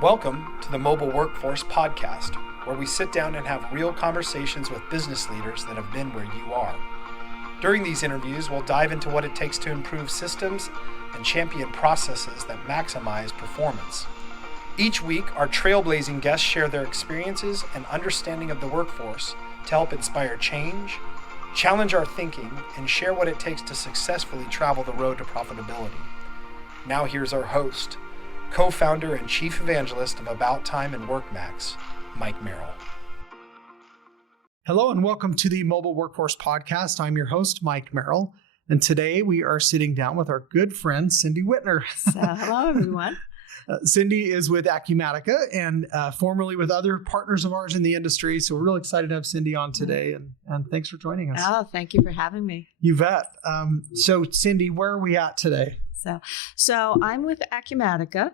Welcome to the Mobile Workforce Podcast, where we sit down and have real conversations with business leaders that have been where you are. During these interviews, we'll dive into what it takes to improve systems and champion processes that maximize performance. Each week, our trailblazing guests share their experiences and understanding of the workforce to help inspire change, challenge our thinking, and share what it takes to successfully travel the road to profitability. Now here's our host, co-founder and chief evangelist of About Time and WorkMax, Mike Merrill. Hello and welcome to the Mobile Workforce Podcast. I'm your host, Mike Merrill, and today we are sitting down with our good friend, Cindy Whitner. Hello, everyone. Cindy is with Acumatica and formerly with other partners of ours in the industry. So we're really excited to have Cindy on today, and thanks for joining us. Oh, thank you for having me. You bet. So Cindy, where are we at today? So I'm with Acumatica,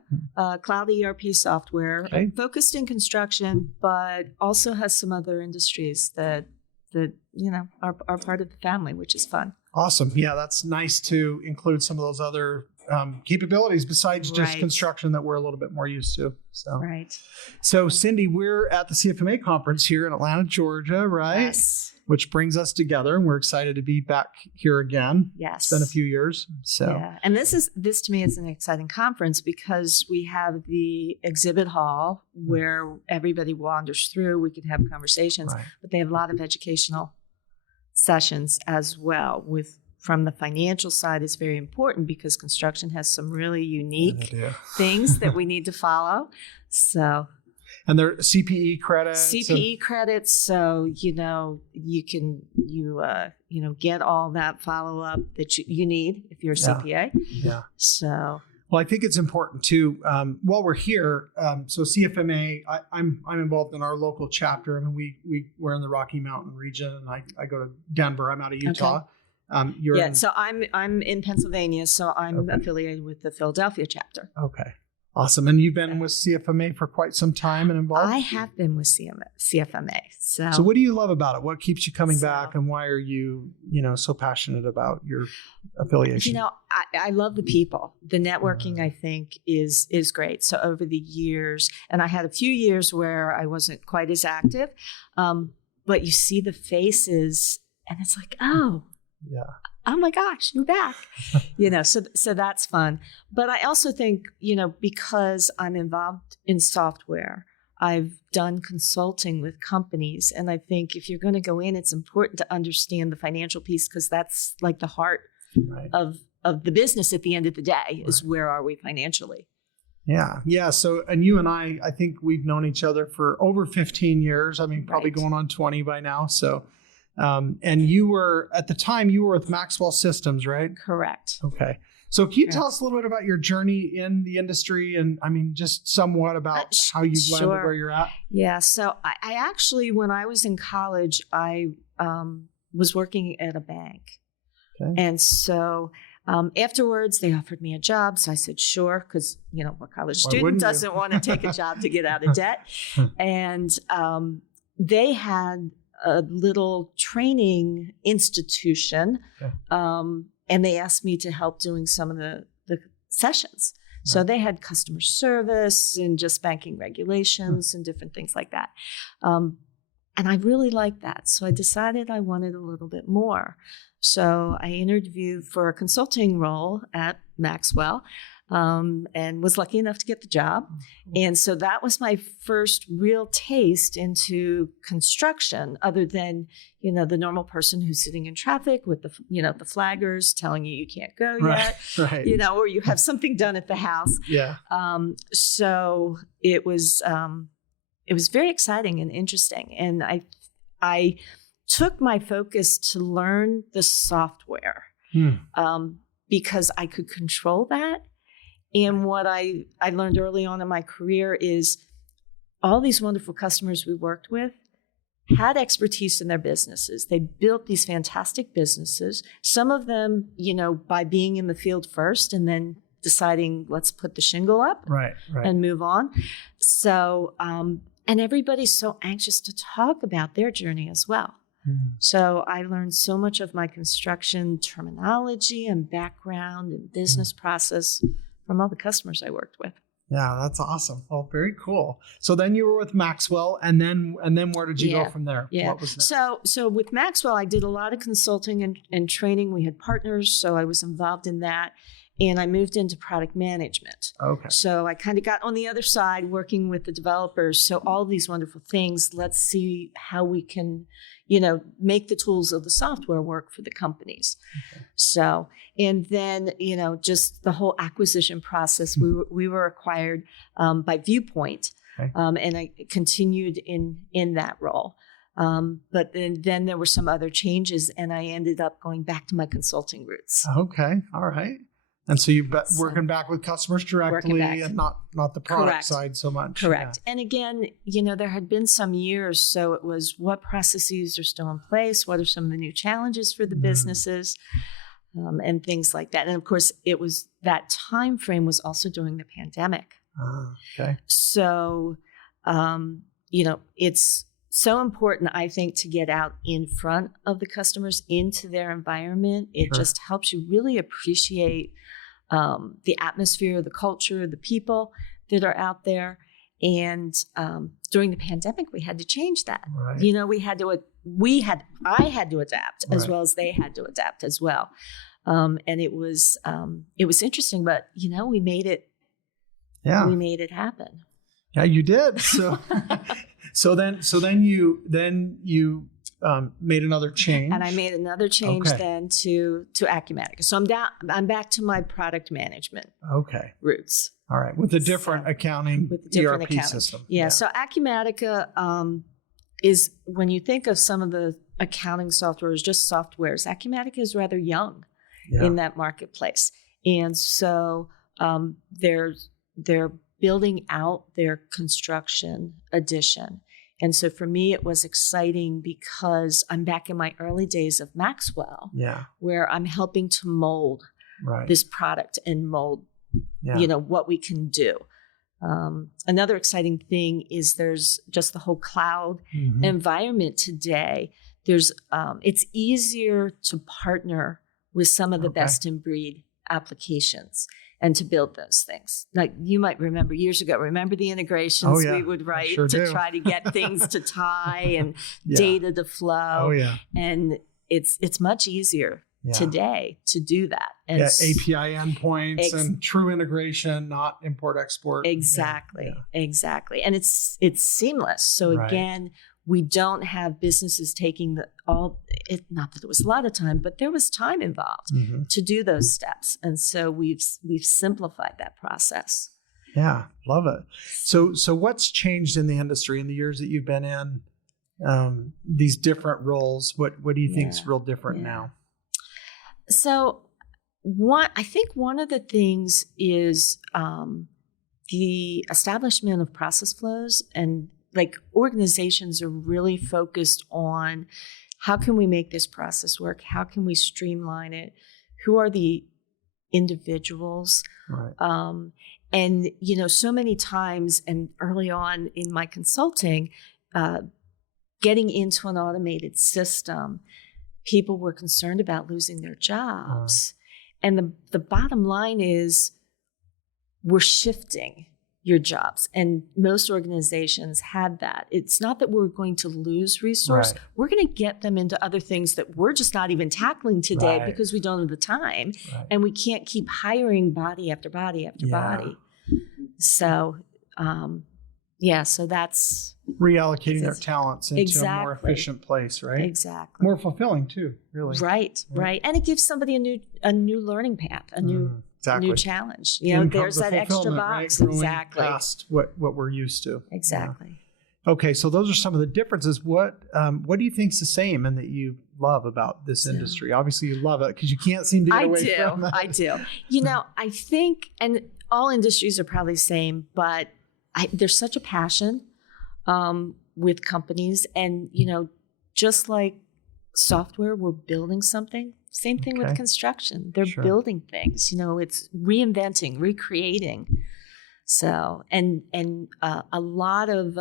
cloud ERP software, focused in construction, but also has some other industries that are part of the family, which is fun. Awesome. Yeah, that's nice to include some of those other capabilities besides just construction that we're a little bit more used to. So Cindy, we're at the CFMA conference here in Atlanta, Georgia, right? Yes. Which brings us together, and we're excited to be back here again. Yes. It's been a few years. And this to me is an exciting conference because we have the exhibit hall where everybody wanders through. We can have conversations, but they have a lot of educational sessions as well. From the financial side is very important because construction has some really unique things that we need to follow. And they're CPE credits. Credits, so you can get all that follow up that you need if you're a CPA. Yeah. So. Well, I think it's important too. While we're here, so CFMA, I'm involved in our local chapter. I mean, we're in the Rocky Mountain region, and I go to Denver. I'm out of Utah. Okay. So I'm in Pennsylvania, so I'm affiliated with the Philadelphia chapter. Okay. Awesome. And you've been with CFMA for quite some time and involved? I have been with CFMA. So what do you love about it? What keeps you coming back, and why are you, so passionate about your affiliation? I love the people. The networking, I think, is great. So over the years, and I had a few years where I wasn't quite as active, but you see the faces and it's like, oh my gosh, you're back. So that's fun. But I also think, because I'm involved in software, I've done consulting with companies. And I think if you're going to go in, it's important to understand the financial piece because that's like the heart of the business at the end of the day is where are we financially? Yeah. Yeah. So, and you and I think we've known each other for over 15 years. I mean, probably going on 20 by now. So, and you were, at the time, you were with Maxwell Systems, right? Correct. Okay. So can you tell us a little bit about your journey in the industry and, just somewhat about how you've landed where you're at? Yeah. So I actually, when I was in college, I was working at a bank. Okay. And so afterwards, they offered me a job. So I said, sure, because, a college student doesn't want to take a job to get out of debt. And they had a little training institution, and they asked me to help doing some of the sessions. So they had customer service and just banking regulations and different things like that. And I really liked that. So I decided I wanted a little bit more. So I interviewed for a consulting role at Maxwell, and was lucky enough to get the job. And so that was my first real taste into construction, other than, the normal person who's sitting in traffic with the flaggers telling you can't go yet, or you have something done at the house. Yeah. So it was very exciting and interesting. And I took my focus to learn the software, because I could control that. And what I learned early on in my career is all these wonderful customers we worked with had expertise in their businesses. They built these fantastic businesses, some of them, by being in the field first and then deciding, let's put the shingle up and move on. So, and everybody's so anxious to talk about their journey as well. So I learned so much of my construction terminology and background and business process from all the customers I worked with. Yeah, that's awesome. Oh, very cool. So then you were with Maxwell, and then where did you go from there? Yeah. What was next? So with Maxwell, I did a lot of consulting and training. We had partners, so I was involved in that. And I moved into product management. Okay. So I kind of got on the other side working with the developers. So all these wonderful things, let's see how we can, make the tools of the software work for the companies. Okay. So, and then, just the whole acquisition process, we were acquired by Viewpoint. Okay. And I continued in that role. But then there were some other changes, and I ended up going back to my consulting roots. Okay. All right. And so you're working back with customers directly and not the product side so much. Correct. Yeah. And again, there had been some years, so it was what processes are still in place, what are some of the new challenges for the businesses, and things like that. And of course, it was that time frame was also during the pandemic. Okay. So, it's so important, I think, to get out in front of the customers into their environment. It just helps you really appreciate the atmosphere, the culture, the people that are out there. And during the pandemic, we had to change that. Right. I had to adapt as well as they had to adapt as well. And it was interesting, but we made it. Yeah, we made it happen. Yeah, you did. So, so then you made another change, and I made another change then to Acumatica. So I'm back to my product management. Roots. All right, with a different accounting, with a different ERP system. Yeah. So Acumatica is, when you think of some of the accounting software as just softwares, Acumatica is rather young in that marketplace, and so they're building out their construction edition. And so for me, it was exciting because I'm back in my early days of Maxwell, where I'm helping to mold this product and mold, what we can do. Another exciting thing is there's just the whole cloud environment today. There's it's easier to partner with some of the best in breed applications and to build those things. Like you might remember years ago, remember the integrations we would write try to get things to tie and data to flow. And it's much easier today to do that. And API endpoints and true integration, not import export. Exactly. And it's seamless. So again, we don't have businesses taking not that there was a lot of time, but there was time involved to do those steps. And so we've simplified that process. Yeah, love it. So what's changed in the industry in the years that you've been in these different roles? What do you think is real different now? So I think one of the things is the establishment of process flows, and like organizations are really focused on how can we make this process work? How can we streamline it? Who are the individuals? Right. And, so many times and early on in my consulting, getting into an automated system, people were concerned about losing their jobs. And the bottom line is we're shifting your jobs. And most organizations had that. It's not that we're going to lose resource. Right. We're going to get them into other things that we're just not even tackling today because we don't have the time. Right. And we can't keep hiring body after body after body. So, so that's reallocating their talents into a more efficient place, right? Exactly. More fulfilling too, really. Right. And it gives somebody a new learning path, a new challenge. There's that extra box. Right? Exactly. Past what we're used to. Exactly. Yeah. Okay, so those are some of the differences. What do you think's the same and that you love about this industry? Obviously, you love it because you can't seem to get away from it. I do. I think, and all industries are probably the same, but there's such a passion with companies, and just like software, we're building something. Same thing with construction. They're building things. It's reinventing, recreating. So, and a lot of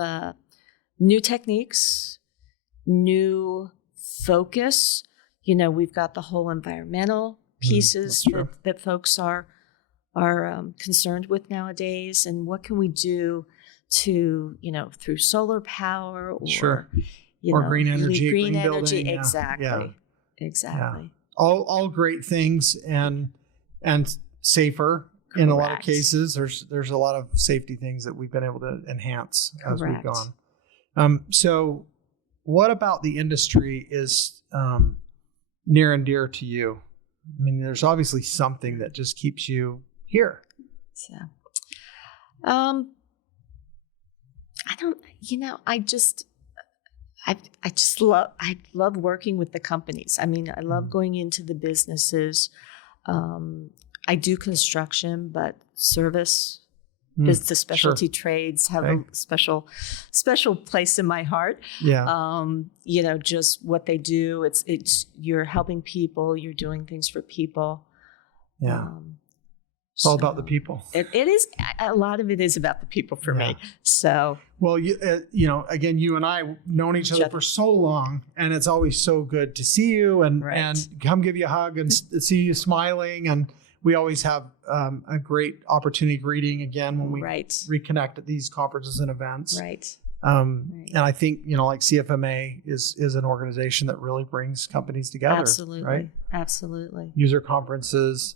new techniques, new focus. We've got the whole environmental pieces that folks are concerned with nowadays, and what can we do to, through solar power or, green energy, green energy. Building. Exactly. Yeah. Exactly. Yeah. All great things and safer. Correct. In a lot of cases. There's a lot of safety things that we've been able to enhance as we've gone. So what about the industry is near and dear to you? I mean, there's obviously something that just keeps you here. So, I don't, I love working with the companies. I mean, I love going into the businesses. I do construction, but service, the specialty trades have a special place in my heart. Yeah. Just what they do. It's you're helping people. You're doing things for people. Yeah. It's all about the people. It is. A lot of it is about the people for me. So. Well, again, you and I have known each other for so long, and it's always so good to see you and come give you a hug and see you smiling. And we always have a great opportunity greeting again when we reconnect at these conferences and events. Right. And I think, like CFMA is an organization that really brings companies together. Absolutely. Right? Absolutely. User conferences.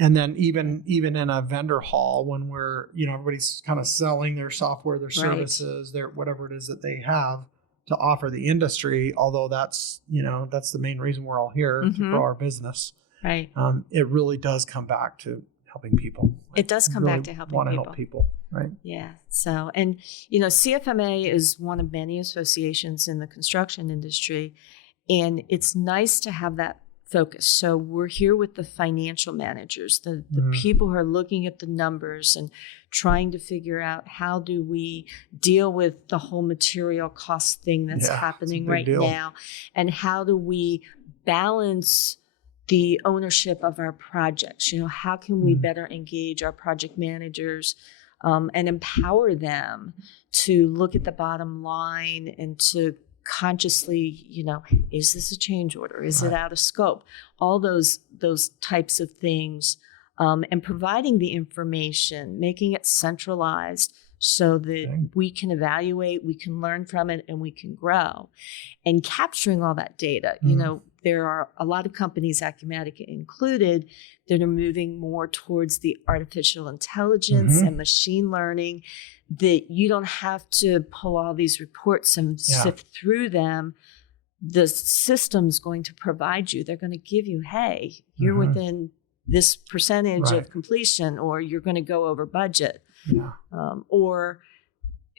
And then even in a vendor hall when we're, everybody's kind of selling their software, their services, their whatever it is that they have to offer the industry, although that's the main reason we're all here to grow our business. Right. It really does come back to helping people. It does come back to helping people. Want to help people, right? Yeah. So, and, CFMA is one of many associations in the construction industry, and it's nice to have that focus. So we're here with the financial managers, the people who are looking at the numbers and trying to figure out how do we deal with the whole material cost thing that's happening right now, and how do we balance the ownership of our projects. How can we better engage our project managers and empower them to look at the bottom line and to consciously, is this a change order? Is it out of scope? All those types of things, and providing the information, making it centralized so that we can evaluate, we can learn from it, and we can grow. And capturing all that data, there are a lot of companies, Acumatica included, that are moving more towards the artificial intelligence and machine learning, that you don't have to pull all these reports and sift through them. The system's going to provide you. They're going to give you, hey, you're within this percentage of completion, or you're going to go over budget. Yeah. Or,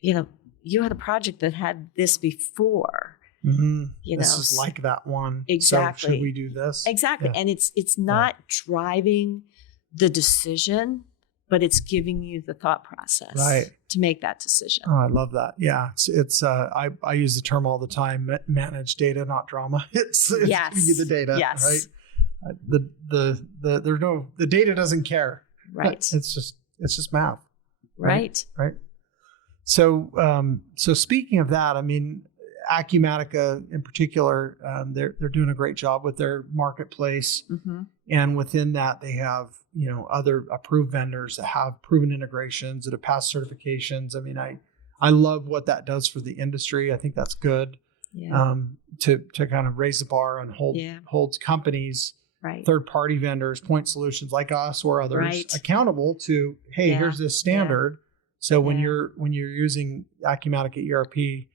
you had a project that had this before. This is like that one. Exactly. So should we do this? Exactly. Yeah. And it's not driving the decision, but it's giving you the thought process to make that decision. Oh, I love that. Yeah. It's I use the term all the time, manage data, not drama. It's the data, right? The data doesn't care. Right. It's just math. Right. Right. So speaking of that, I mean, Acumatica in particular, they're doing a great job with their marketplace, and within that they have other approved vendors that have proven integrations that have passed certifications. I mean, I love what that does for the industry. I think that's good. To kind of raise the bar and holds companies, third party vendors, point solutions like us or others accountable to, hey, here's this standard. So when you're using Acumatica ERP,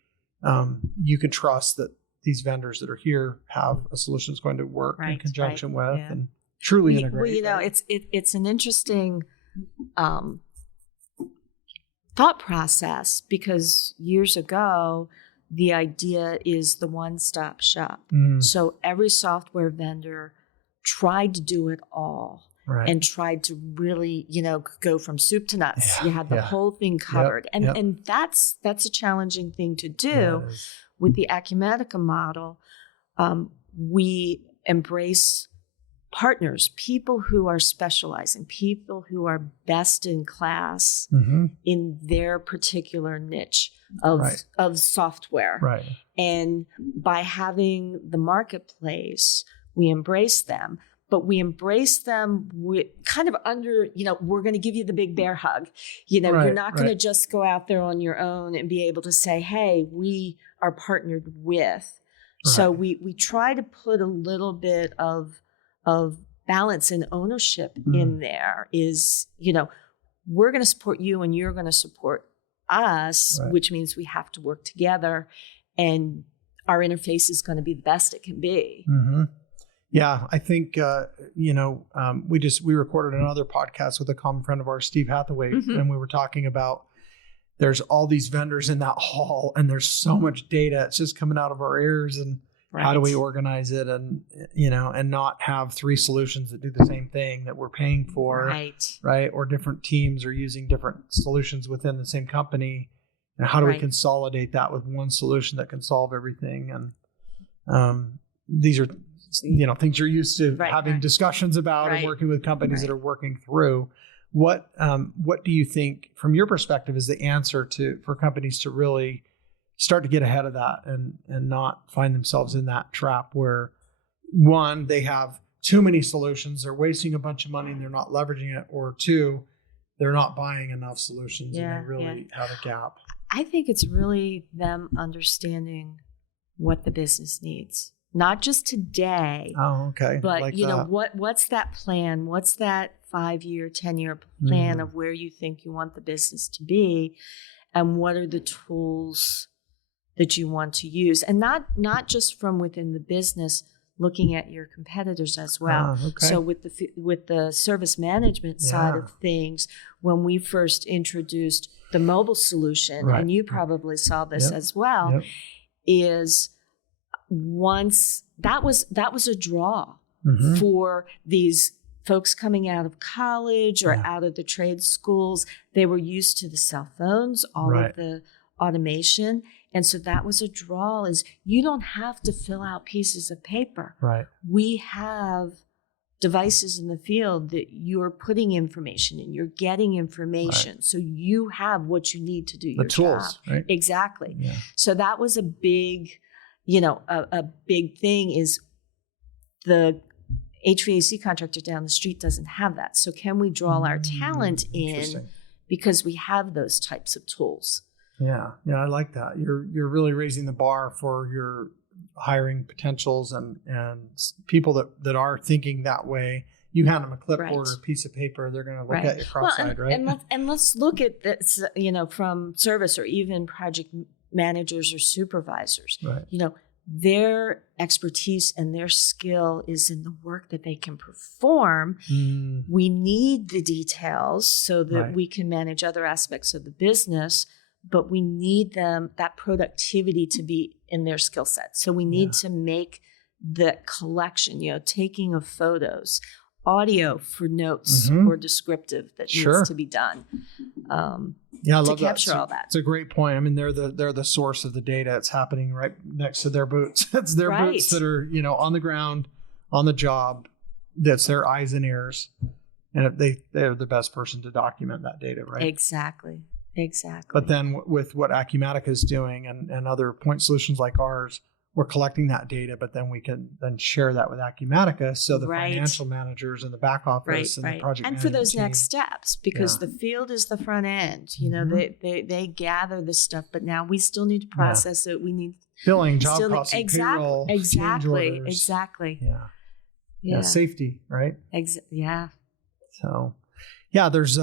you can trust that these vendors that are here have a solution that's going to work in conjunction with and truly integrate. Well, it's an interesting thought process, because years ago, the idea is the one-stop shop. So every software vendor tried to do it all. And tried to really, go from soup to nuts. You had the whole thing covered. And that's a challenging thing to do. With the Acumatica model, we embrace partners, people who are specializing, people who are best in class in their particular niche of software. And by having the marketplace, we embrace them. but we embrace them with kind of under, we're going to give you the big bear hug. You're not going to just go out there on your own and be able to say, hey, we are partnered with. Right. So we try to put a little bit of balance and ownership in there is, we're going to support you and you're going to support us, which means we have to work together, and our interface is going to be the best it can be. Mm-hmm. Yeah, I think, we recorded another podcast with a common friend of ours, Steve Hathaway, and we were talking about there's all these vendors in that hall and there's so much data. It's just coming out of our ears, and how do we organize it and not have 3 solutions that do the same thing that we're paying for, right? Or different teams are using different solutions within the same company. And how do we consolidate that with one solution that can solve everything? And these are, things you're used to having discussions about and working with companies that are working through. What do you think, from your perspective, is the answer for companies to really start to get ahead of that and not find themselves in that trap where, one, they have too many solutions, they're wasting a bunch of money and they're not leveraging it, or 2, they're not buying enough solutions and they really have a gap? I think it's really them understanding what the business needs, not just today. Oh, okay. But like what's that plan? What's that 5-year, 10-year plan of where you think you want the business to be, and what are the tools that you want to use, and not just from within the business, looking at your competitors as well. Okay. So with the service management side of things, when we first introduced the mobile solution, and you probably saw this as well, is once that was a draw for these folks coming out of college or out of the trade schools. They were used to the cell phones, all of the automation. And so that was a draw, is you don't have to fill out pieces of paper. Right. We have devices in the field that you're putting information in, you're getting information. So you have what you need to do your tools, job. Right? Exactly. Yeah. So that was a big, a big thing, is the HVAC contractor down the street doesn't have that. So can we draw our talent in because we have those types of tools? Yeah, I like that. You're really raising the bar for your hiring potentials and people that are thinking that way. You hand them a clipboard or a piece of paper, they're going to look at you cross-eyed, right? And let's look at this, from service or even project managers or supervisors. Right. Their expertise and their skill is in the work that they can perform. We need the details so that we can manage other aspects of the business, but we need that productivity to be in their skill set. So we need to make the collection, taking of photos, audio for notes or descriptive that needs to be done. I love to capture all that. It's a great point. I mean, they're the source of the data. It's happening right next to their boots. It's their boots that are, on the ground, on the job. That's their eyes and ears. And they're the best person to document that data, right? Exactly. But then with what Acumatica is doing and other point solutions like ours, we're collecting that data, but then we can then share that with Acumatica, so the financial managers and the back office and the project and for those next steps, because the field is the front end. They gather this stuff, but now we still need to process it. We need billing, job costing, payroll, change orders. Exactly. Yeah. Safety, right? So, there's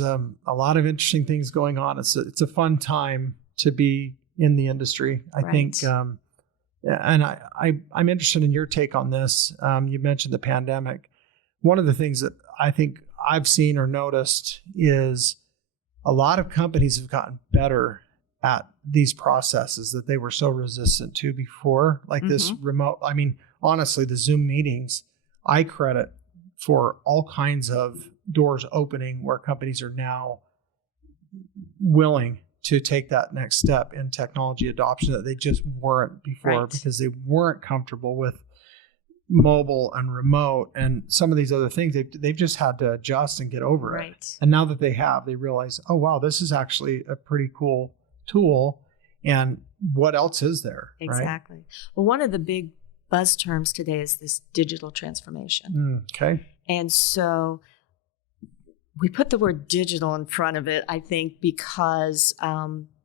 a lot of interesting things going on. It's a fun time to be in the industry. I think. And I'm interested in your take on this. You mentioned the pandemic. One of the things that I think I've seen or noticed is a lot of companies have gotten better at these processes that they were so resistant to before, like this remote. I mean, honestly, the Zoom meetings, I credit for all kinds of doors opening where companies are now willing to take that next step in technology adoption that they just weren't before because they weren't comfortable with mobile and remote and some of these other things. They've just had to adjust and get over it. And now that they have, they realize, oh, wow, this is actually a pretty cool tool. And what else is there? Exactly. Well, one of the big buzz terms today is this digital transformation. Okay. And so we put the word digital in front of it, I think, because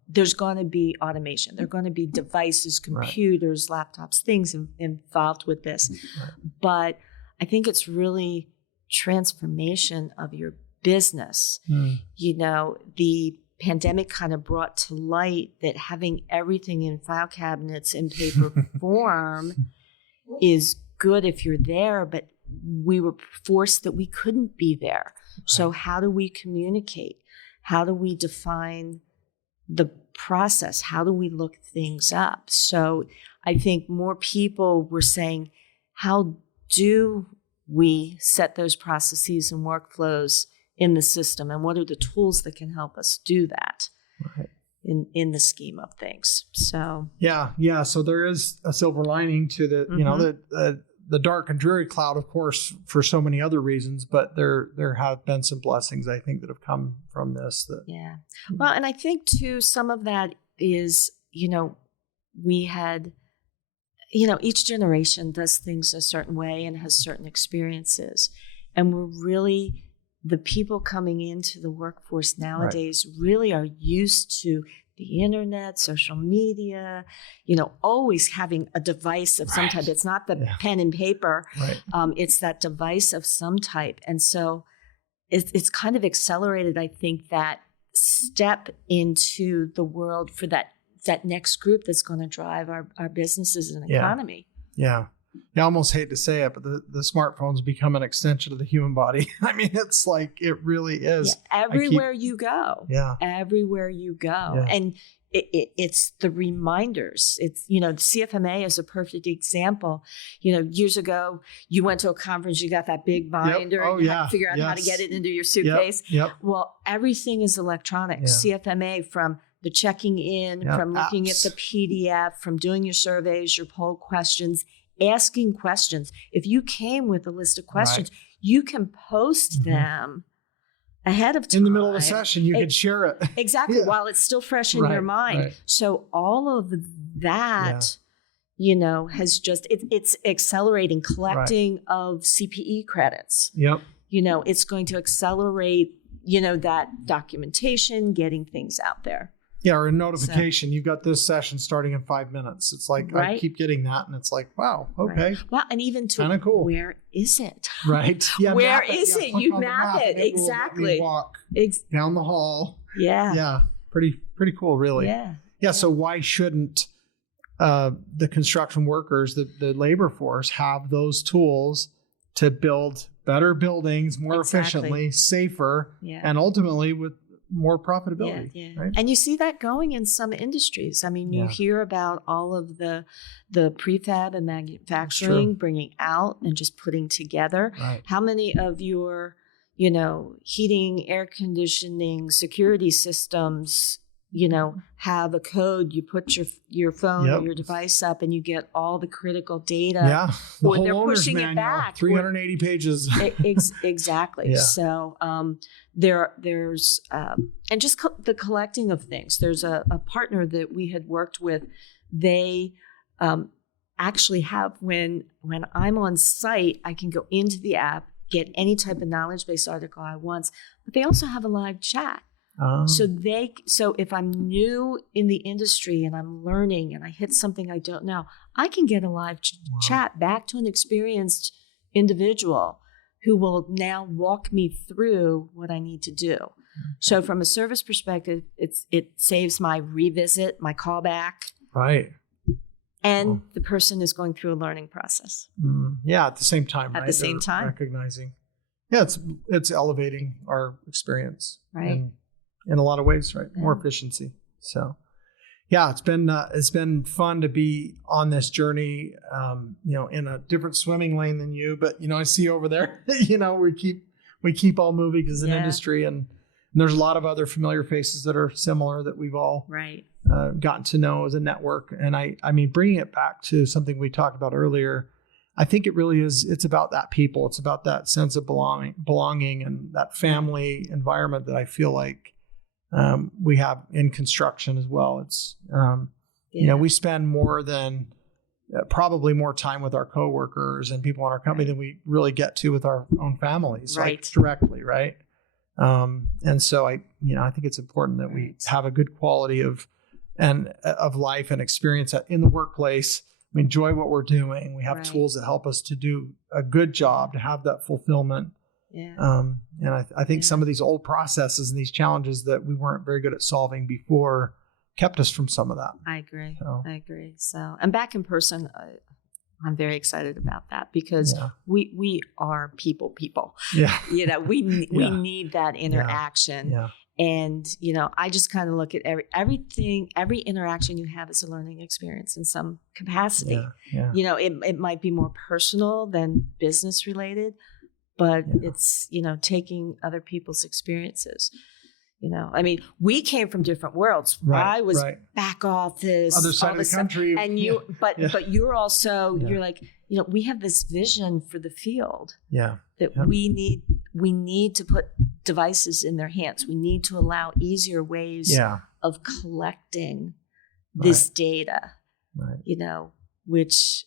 there's going to be automation. There are going to be devices, computers, laptops, things involved with this. Right. But I think it's really transformation of your business. You know, the pandemic kind of brought to light that having everything in file cabinets in paper form is good if you're there, but we were forced that we couldn't be there. So how do we communicate? How do we define the process? How do we look things up? So I think more people were saying, how do we set those processes and workflows in the system? And what are the tools that can help us do that in the scheme of things? So yeah. So there is a silver lining to the, you know, the dark and dreary cloud, of course, for so many other reasons, but there have been some blessings, I think, that have come from this. Yeah. Well, and I think too, some of that is, you know, we had, you know, each generation does things a certain way and has certain experiences. And we're really, the people coming into the workforce nowadays really are used to the internet, social media, you know, always having a device of some type. It's not the pen and paper. It's that device of some type. And so it's kind of accelerated, I think, that step into the world for that next group that's going to drive our businesses and economy. Yeah. I almost hate to say it, but the smartphones become an extension of the human body. I mean, it's like, it really is. Yeah, everywhere you go. Yeah. Everywhere you go. Yeah. And it's the reminders. It's, you know, the CFMA is a perfect example. You know, years ago, you went to a conference, you got that big binder, and you had to figure out how to get it into your suitcase. Well, everything is electronic. CFMA, from the checking in, from looking at the PDF, from doing your surveys, your poll questions, asking questions. If you came with a list of questions, you can post them ahead of time. In the middle of a session, you could share it. Exactly, while it's still fresh in your mind. So all of that, you know, has just, it's accelerating collecting of CPE credits. You know, it's going to accelerate, you know, that documentation, getting things out there. Yeah, or a notification. So, you've got this session starting in 5 minutes. It's like, I keep getting that, and it's like, wow, okay. Well, and even to kind of cool. Where is it? Yeah, where is it? You map it. Exactly. Walk down the hall. Yeah. Pretty cool, really. Yeah. So why shouldn't the construction workers, the labor force, have those tools to build better buildings more efficiently, safer, and ultimately with more profitability. Right? And you see that going in some industries. I mean, you hear about all of the prefab and manufacturing bringing out and just putting together. How many of your, you know, heating, air conditioning, security systems, you know, have a code? You put your phone or your device up, and you get all the critical data. The or whole they're pushing manual, it back. 380 pages. Exactly. So there's and just the collecting of things. There's a partner that we had worked with. They actually have, when I'm on site, I can go into the app, get any type of knowledge-based article I want, but they also have a live chat. So if I'm new in the industry and I'm learning and I hit something I don't know, I can get a live chat back to an experienced individual who will now walk me through what I need to do. So from a service perspective, it saves my revisit, my callback. And the person is going through a learning process. At the same time. At the same time. Recognizing. Yeah, it's elevating our experience. In a lot of ways, more efficiency. So, it's been fun to be on this journey. You know, in a different swimming lane than you, but you know, I see over there. You know, we keep all moving as an industry, and there's a lot of other familiar faces that are similar that we've all gotten to know as a network. And I mean, bringing it back to something we talked about earlier, I think it really is. It's about that people. It's about that sense of belonging, and that family environment that I feel like. We have in construction as well. It's, you know, we spend more than probably more time with our coworkers and people in our company than we really get to with our own families, right. like directly, right? And so I think it's important that we have a good quality of life and experience in the workplace. We enjoy what we're doing. We have tools that help us to do a good job, to have that fulfillment. Yeah. And I think some of these old processes and these challenges that we weren't very good at solving before kept us from some of that. I agree. So, and back in person, I'm very excited about that because we are people. Yeah. We need that interaction. Yeah. And, I just kind of look at every interaction you have is a learning experience in some capacity. Yeah. It might be more personal than business related, but it's, taking other people's experiences. We came from different worlds. I was back office, other side of the country, and you, but you're also you're like, we have this vision for the field. That we need to put devices in their hands. We need to allow easier ways of collecting this data. Which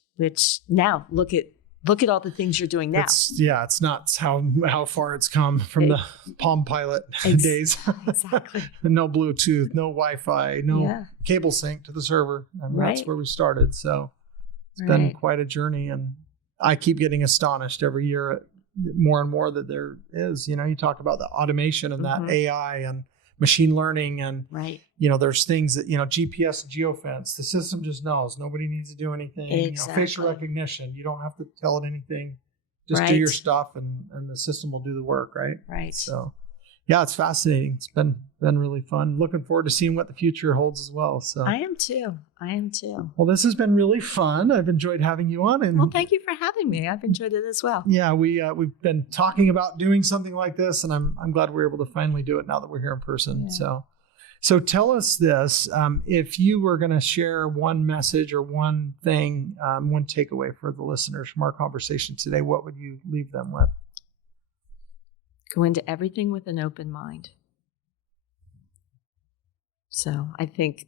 now look at all the things you're doing now. It's not how far it's come from the Palm Pilot days. Exactly. No Bluetooth, no Wi-Fi, no cable sync to the server. That's where we started. So it's been quite a journey, and I keep getting astonished every year at more and more that there is. You talk about the automation and that AI and machine learning, and there's things that GPS, geofence. The system just knows. Nobody needs to do anything. Exactly. Facial recognition. You don't have to tell it anything. Just do your stuff, and the system will do the work. Right. So, it's fascinating. It's been really fun. Looking forward to seeing what the future holds as well. So I am too. Well, this has been really fun. I've enjoyed having you on. And well, thank you for having me. I've enjoyed it as well. Yeah, we've been talking about doing something like this, and I'm glad we're able to finally do it now that we're here in person. Yeah. So tell us this: if you were going to share one message or one thing, one takeaway for the listeners from our conversation today, what would you leave them with? Go into everything with an open mind. So I think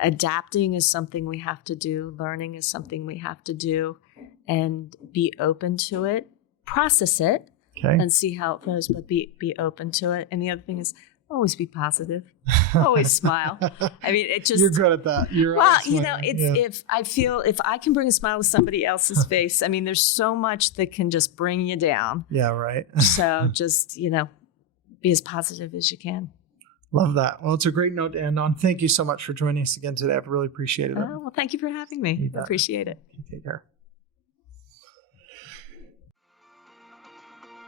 adapting is something we have to do. Learning is something we have to do, and be open to it. Process it and see how it goes, but be open to it. And the other thing is always be positive. Always smile. You're good at that. If I can bring a smile to somebody else's face, there's so much that can just bring you down. Yeah, right. So just, be as positive as you can. Love that. Well, it's a great note to end on. Thank you so much for joining us again today. I've really appreciated it. Well, thank you for having me. I appreciate it. Take care.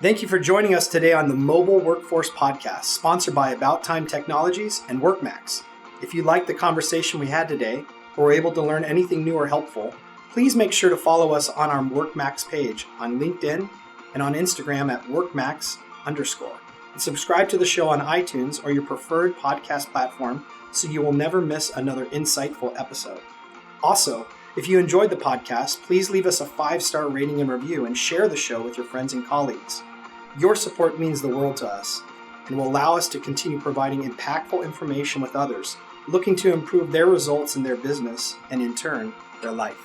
Thank you for joining us today on the Mobile Workforce Podcast, sponsored by About Time Technologies and WorkMax. If you liked the conversation we had today, or were able to learn anything new or helpful, please make sure to follow us on our WorkMax page on LinkedIn and on Instagram at WorkMax_. And subscribe to the show on iTunes or your preferred podcast platform so you will never miss another insightful episode. Also, if you enjoyed the podcast, please leave us a 5-star rating and review and share the show with your friends and colleagues. Your support means the world to us and will allow us to continue providing impactful information with others looking to improve their results in their business and, in turn, their life.